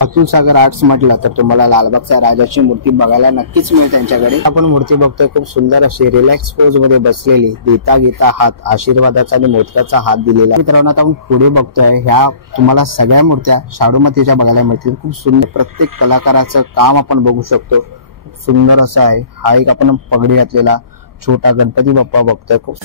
अतुल सागर arts म्हटलं तर तुम्हाला लालबागच्या राजाची मूर्ती बघायला नक्कीच मिळेल त्यांच्याकडे। आपण मूर्ती बघतोय खूप सुंदर अशी रिलॅक्स पोज मध्ये बसलेली, देता घेता हात, आशीर्वादाचा आणि मोदकाचा हात दिलेला। मित्रांनो आता आपण पुढे बघतोय ह्या तुम्हाला सगळ्या मूर्त्या शाडू मातीच्या बघायला मिळतील। खूप सुंदर प्रत्येक कलाकाराचं काम आपण बघू शकतो, खूप सुंदर असं आहे। हा एक आपण पगडी घातलेला छोटा गणपती बाप्पा बघतोय। खूप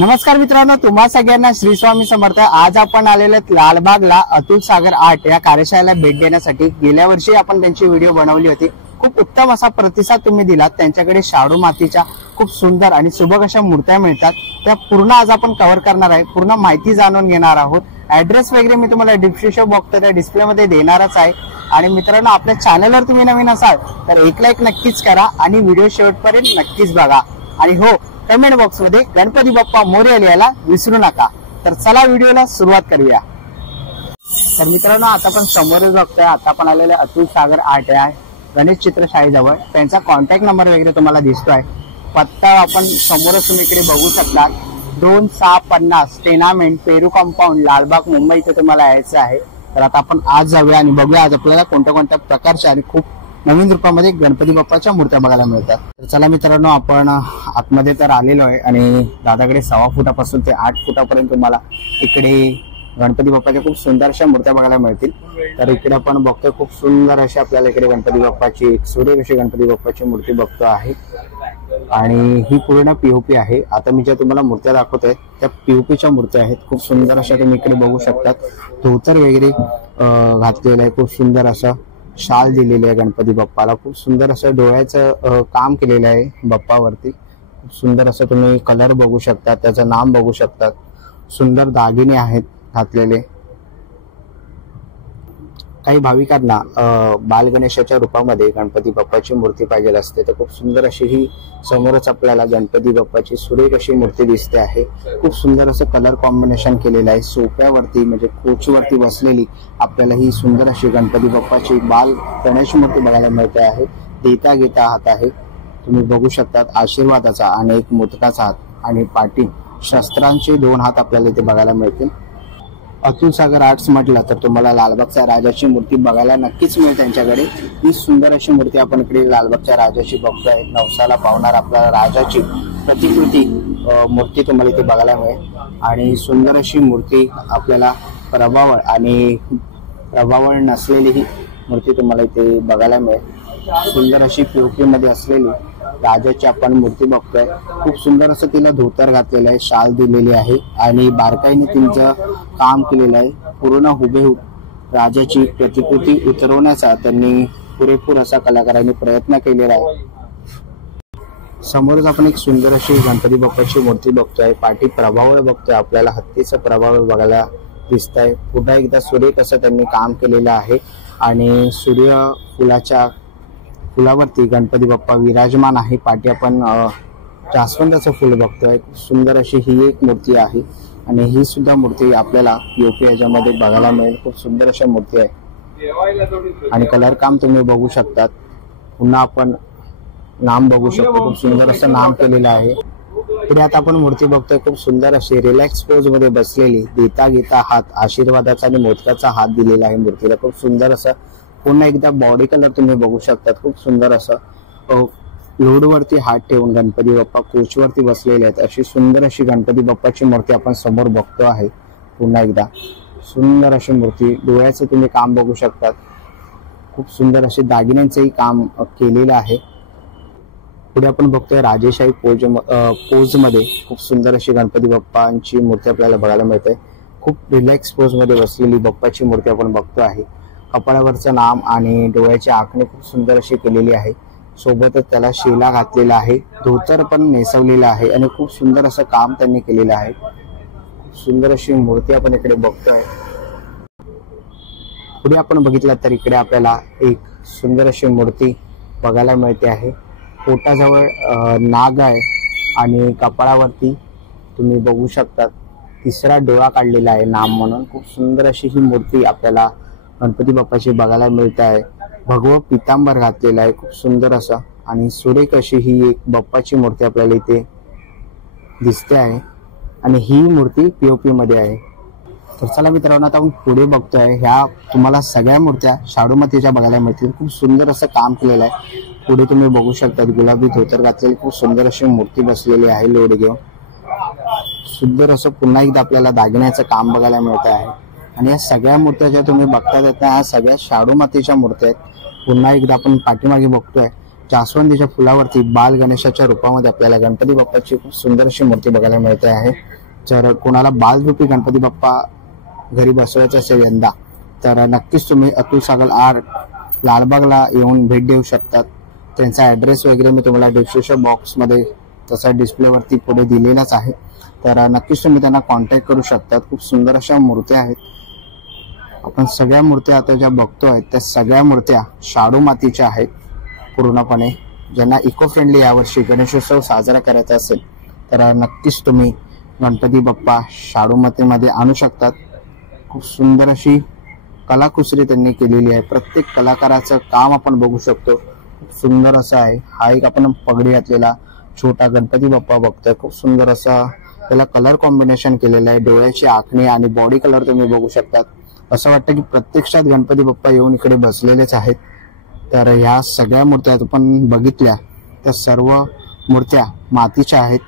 नमस्कार मित्रांनो, तुम्हा सगळ्यांना श्री स्वामी समर्थ। आज आपण आलेले लालबागला अतुल सागर आर्ट या कार्यशाळेला भेट देण्यासाठी। गेल्या वर्षी आपण त्यांची व्हिडिओ बनवली होती, खूप उत्तम असा प्रतिसाद तुम्ही दिलात। त्यांच्याकडे शाडू मातीच्या खूप सुंदर आणि सुबक अशा मूर्त्या मिळतात, त्या पूर्ण आज आपण कव्हर करणार आहे, पूर्ण माहिती जाणून घेणार आहोत। ऍड्रेस वगैरे मी तुम्हाला डिस्क्रिप्शन बॉक्सच्या डिस्प्ले मध्ये देणारच आहे। आणि मित्रांनो, आपल्या चॅनलवर तुम्ही नवीन असाल तर एक लाईक नक्कीच करा आणि व्हिडिओ शेवटपर्यंत नक्कीच बघा। आणि हो, कमेंट बॉक्स मध्ये गणपती बाप्पा मोरया लिहायला विसरू नका। तर चला व्हिडिओला सुरुवात करूया। तर मित्रांनो, आता आपण समोरच बघतोय, आता आपण आलेले अतुल सागर आर्ट आहे गणेश चित्रशाळेजवळ। त्यांचा कॉन्टॅक्ट नंबर वगैरे तुम्हाला दिसतोय, पत्ता आपण समोरच तुम्ही इकडे बघू शकता। 2650 टेनामेंट पेरू कंपाऊंड, लालबाग, मुंबई इथे तुम्हाला यायचं आहे। तर आता आपण आज जाऊया आणि बघूया आज आपल्याला कोणत्या कोणत्या प्रकारच्या आणि खूप नवीन रूपामध्ये गणपती बाप्पाच्या मूर्त्या बघायला मिळतात। तर चला मित्रांनो, आपण आतमध्ये तर आलेलो आहे आणि दादाकडे 6 फुटापासून ते 8 फुटापर्यंत तुम्हाला इकडे गणपती बाप्पाच्या खूप सुंदर अशा मूर्त्या बघायला मिळतील। तर इकडे आपण बघतोय खूप सुंदर अशी आपल्याला इकडे गणपती बाप्पाची सुरेख अशी गणपती बाप्पाची मूर्ती बघतो आहे आणि ही पूर्ण पीओपी आहे। आता मी ज्या तुम्हाला मूर्त्या दाखवतोय त्या पीओपीच्या मूर्त्या आहेत, खूप सुंदर अशा तुम्ही इकडे बघू शकतात। धोतर वगैरे घातलेलं आहे, खूप सुंदर असं शाल दिलेली आहे गणपती बाप्पाला। खूप सुंदर असं डोळ्याचं काम केलेलं आहे बाप्पावरती, खूप सुंदर असं तुम्ही कलर बघू शकता, त्याचं नाम बघू शकतात। सुंदर दागिने आहेत घातलेले। काही भाविकांना बाल गणेशाच्या रूपामध्ये गणपती बाप्पाची मूर्ती पाहिजे असते, तर खूप सुंदर अशी ही समोरच आपल्याला गणपती बाप्पाची सुरेख अशी मूर्ती दिसते आहे। खूप सुंदर असं कलर कॉम्बिनेशन केलेलं आहे। सोफ्यावरती म्हणजे कोचवरती बसलेली आपल्याला ही सुंदर अशी गणपती बाप्पाची बाल गणेश मूर्ती बघायला मिळते आहे। देता घेता हात आहे, तुम्ही बघू शकतात, आशीर्वादाचा आणि एक मोदकाचा हात आणि पाठी शस्त्रांचे 2 हात आपल्याला इथे बघायला मिळतील। अतुल सागर आर्ट्स म्हटलं तर तुम्हाला लालबागच्या राजाची मूर्ती बघायला नक्कीच मिळेल त्यांच्याकडे। ही सुंदर अशी मूर्ती आपण इकडे लालबागच्या राजाची बघतोय। नवसाला पावणार आपल्याला राजाची प्रतिकृती मूर्ती तुम्हाला इथे बघायला मिळेल आणि सुंदर अशी मूर्ती आपल्याला प्रभावळ आणि प्रभावळ नसलेली ही मूर्ती तुम्हाला इथे बघायला मिळेल। सुंदर अशी पीओपी मध्ये असलेली राजाची आपण मूर्ती बघतोय। खूप सुंदर असं तिला धोतर घातलेलं आहे, शाल दिलेली आहे आणि बारकाईने तिचं काम केलेलं आहे। पूर्ण हुबेहूब राजाची प्रतिकृती उतरवण्याचा त्यांनी पुरेपूर असा कलाकारांनी प्रयत्न केलेला आहे। समोरच आपण एक सुंदर अशी गणपती बाप्पाची मूर्ती बघतोय, पाठी प्रभावळ बघतोय, आपल्याला हत्तीचं प्रभावळ बघायला दिसत आहे। पुन्हा एकदा सुरेख असं त्यांनी काम केलेलं आहे आणि सूर्य फुलावरती गणपती बाप्पा विराजमान आहे। पाठी आपण जास्वंदाचं फुल बघतोय। सुंदर अशी ही एक मूर्ती आहे आणि ही सुद्धा मूर्ती आपल्याला पीओपी याच्यामध्ये बघायला मिळेल। खूप सुंदर अशा मूर्ती आहे आणि कलर काम तुम्ही बघू शकतात। पुन्हा आपण नाम बघू शकतो, खूप सुंदर असं नाम केलेलं आहे। पुढे आता आपण मूर्ती बघतोय, खूप सुंदर अशी रिलॅक्स पोज मध्ये बसलेली, देता घेता हात, आशीर्वादाचा आणि मोदकाचा हात दिलेला आहे मूर्तीला। खूप सुंदर असं पुन्हा एकदा बॉडी कलर तुम्ही बघू शकतात। खूप सुंदर असं लोडवरती हात ठेवून गणपती बाप्पा कोचवरती बसलेले आहेत, अशी सुंदर अशी गणपती बाप्पाची मूर्ती आपण समोर बघतो आहे। पुन्हा एकदा सुंदर अशी मूर्ती, डोळ्याचं तुम्ही काम बघू शकतात, खूप सुंदर असे दागिन्यांचंही काम केलेलं आहे। पुढे आपण बघतोय राजेशाही पोज मध्ये खूप सुंदर अशी गणपती बाप्पांची मूर्ती आपल्याला बघायला मिळते। खूप रिलॅक्स पोज मध्ये बसलेली बाप्पाची मूर्ती आपण बघतो आहे। कपाळावरचं नाम आणि डोळ्याची आखणी खूप सुंदर अशी केलेली आहे। सोबतच त्याला शेला घातलेला आहे, धोतर पण नेसवलेलं आहे आणि खूप सुंदर असं काम त्यांनी केलेलं आहे। खूप सुंदर अशी मूर्ती आपण इकडे बघतोय। पुढे आपण बघितलं तर इकडे आपल्याला एक सुंदर अशी मूर्ती बघायला मिळते आहे। पोटाजवळ नाग आहे आणि कपाळावरती तुम्ही बघू शकतात 3रा डोळा काढलेला आहे नाम म्हणून। खूप सुंदर अशी ही मूर्ती आपल्याला गणपती बाप्पाची बघायला मिळत आहे। भगवं पितांबर घातलेलं आहे, खूप सुंदर असं आणि सुरेख अशी ही एक बाप्पाची मूर्ती आपल्याला इथे दिसते आहे आणि ही मूर्ती पीओपी मध्ये आहे। तर चला मित्रांनो, आता आपण पुढे बघतोय, ह्या तुम्हाला सगळ्या मूर्त्या शाडू मातीच्या बघायला मिळतील. खूप सुंदर असं काम केलेलं आहे. पुढे तुम्ही बघू शकता गुलाबी धोतर घातलेली खूप सुंदर अशी मूर्ती बसलेली आहे लोड घेऊन. सुंदर असं पुन्हा एकदा आपल्याला दागिन्याचं काम बघायला मिळत आहे. आणि या सगळ्या मूर्त्या ज्या तुम्ही बघता येतात ह्या सगळ्या शाडू मातीच्या मूर्त्या आहेत. पुन्हा एकदा आपण पाठीमागे बघतोय, जास्वंदीच्या फुलावरती बाल गणेशाच्या रूपामध्ये आपल्याला गणपती बाप्पाची खूप सुंदर अशी मूर्ती बघायला मिळते आहे. जर कोणाला बालरूपी गणपती बाप्पा घरी बसवायचं असेल यंदा, तर नक्कीच तुम्ही अतुल सागर आर्ट लालबागला येऊन भेट देऊ शकतात. त्यांचा ऍड्रेस वगैरे मी तुम्हाला डिस्क्रिप्शन बॉक्समध्ये तसा डिस्प्लेवरती पुढे दिलेलाच आहे. तर नक्कीच तुम्ही त्यांना कॉन्टॅक्ट करू शकतात. खूप सुंदर अशा मूर्त्या आहेत. आपण सगळ्या मूर्त्या आता ज्या बघतोय त्या सगळ्या मूर्त्या शाडू मातीच्या आहेत पूर्णपणे. ज्यांना इको फ्रेंडली यावर्षी गणेशोत्सव साजरा करायचा असेल तर नक्कीच तुम्ही गणपती बाप्पा शाडू मातीमध्ये आणू शकतात. खूप सुंदर अशी कलाकुसरी त्यांनी केलेली आहे. प्रत्येक कलाकाराचं काम आपण बघू शकतो. खूप सुंदर असं आहे. हा एक आपण पगडी घातलेला छोटा गणपती बाप्पा बघतोय. खूप सुंदर असा त्याला कलर कॉम्बिनेशन केलेलं आहे. डोळ्याची आखणी आणि बॉडी कलर तुम्ही बघू शकतात. असं वाटतं की प्रत्यक्षात गणपती बाप्पा येऊन इकडे बसलेलेच आहेत. तर ह्या सगळ्या मूर्त्या आपण बघितल्या त्या सर्व मूर्त्या मातीच्या आहेत.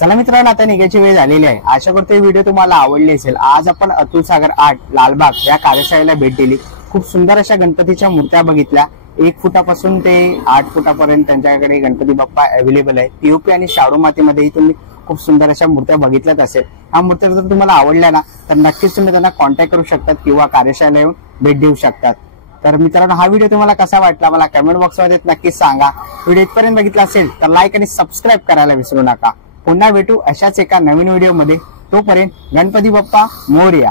चला मित्रांनो, आता निघायची वेळ झालेली आहे. आशा करतो ही व्हिडिओ तुम्हाला आवडली असेल. आज आपण अतुल सागर आर्ट लालबाग या कार्यशाळेला भेट दिली. खूप सुंदर अशा गणपतीच्या मूर्त्या बघितल्या. 1 फुटापासून ते 8 फुटापर्यंत त्यांच्याकडे गणपती बाप्पा अवेलेबल आहे. पीओपी आणि शाडू मातीमध्येही तुम्ही खूप सुंदर अशा मूर्त्या बघितल्याच असेल. ह्या मूर्त्या जर तुम्हाला आवडल्या ना तर नक्कीच तुम्ही त्यांना कॉन्टॅक्ट करू शकतात किंवा कार्यशाळेला येऊन भेट देऊ शकतात. तर मित्रांनो, हा व्हिडिओ तुम्हाला कसा वाटला मला कमेंट बॉक्समध्ये नक्कीच सांगा. व्हिडिओ इथपर्यंत बघितला असेल तर लाईक आणि सबस्क्राईब करायला विसरू नका. पुन्हा भेटू अशाच एका नवीन व्हिडिओमध्ये. तोपर्यंत गणपती बाप्पा मोरया.